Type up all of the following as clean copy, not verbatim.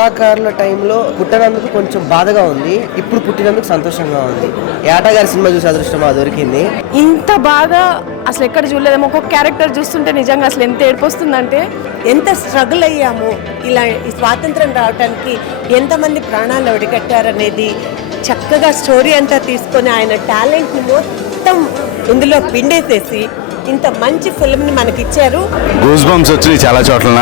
రజాకారుల టైంలో పుట్టినందుకు కొంచెం బాధగా ఉంది, ఇప్పుడు పుట్టినందుకు సంతోషంగా ఉంది. ఏటా గారి సినిమా చూసి అదృష్టం దొరికింది. ఇంత బాగా అసలు ఎక్కడ చూడలేదేమో. ఒక్కొక్క క్యారెక్టర్ చూస్తుంటే నిజంగా అసలు ఎంత ఏడుపు వస్తుందంటే, ఎంత స్ట్రగుల్ అయ్యాము ఇలా ఈ స్వాతంత్రం రావడానికి, ఎంతమంది ప్రాణాలు ఒడిగట్టారనేది చక్కగా స్టోరీ అంతా తీసుకొని ఆయన టాలెంట్ని మొత్తం ఇందులో పిండేసేసి ఇంత మంచి ఫిల్మ్ని మనకిచ్చారు. గూస్ బంప్స్ వచ్చినాయి చాలా చోట్ల,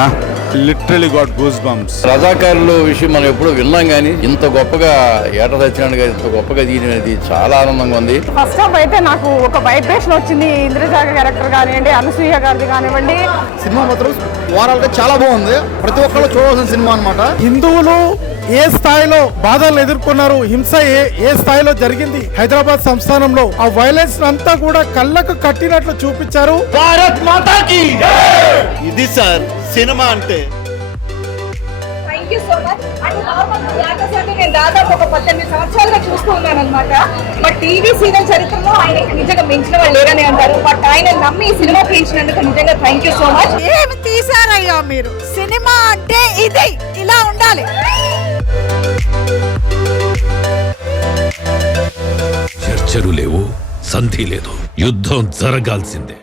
లిటరలీ గాట్ గూస్ బంప్స్. రజాకారుల విషయం మనం ఎప్పుడు విన్నాం కానీ ఇంత గొప్పగా ఏట సత్యనారాయణ గారు ఇంత గొప్పగా తీయడం చాలా ఆనందంగా ఉంది. ఫస్ట్ హాఫ్ అయితే నాకు ఒక వైబ్రేషన్ వచ్చింది. ఇంద్రజాగ క్యారెక్టర్ కానివ్వండి, అనసూయ గారిది కానివ్వండి. సినిమా మాత్రం ఓవరాల్ గా చాలా బాగుంది, ప్రతి ఒక్కళ్ళు చూడాల్సిన సినిమా అన్నమాట. హిందువులు ఏ స్థాయిలో బాధలు ఎదుర్కొన్నారు, హింస ఏ స్థాయిలో జరిగింది హైదరాబాద్ సంస్థానంలో, ఆ వైలెన్స్ అంతా కూడా కళ్ళకు కట్టినట్లు చూపించారు. భారత్ మాతాకి ఇది సార్ సినిమా అంటే. Thank you so much. And normal నేను దాదాపు ఒక 18 సంవత్సరాలుగా చూస్తూ ఉన్నాను అనమాట. బట్ టీవీ సీరియల్ చరిత్రలో ఆయన నిజంగా మించిన వాళ్ళు లేరని అంటారు. బట్ ఆయన నమ్మి ఈ సినిమా తీయించినందుకు నిజంగా థ్యాంక్ యూ సో మచ్. ఏమి తీసారయ్యా మీరు, సినిమా అంటే ఇది ఇలా ఉండాలి. చర్చలు లేవు, సంధి లేదు, యుద్ధం జరగాల్సిందే.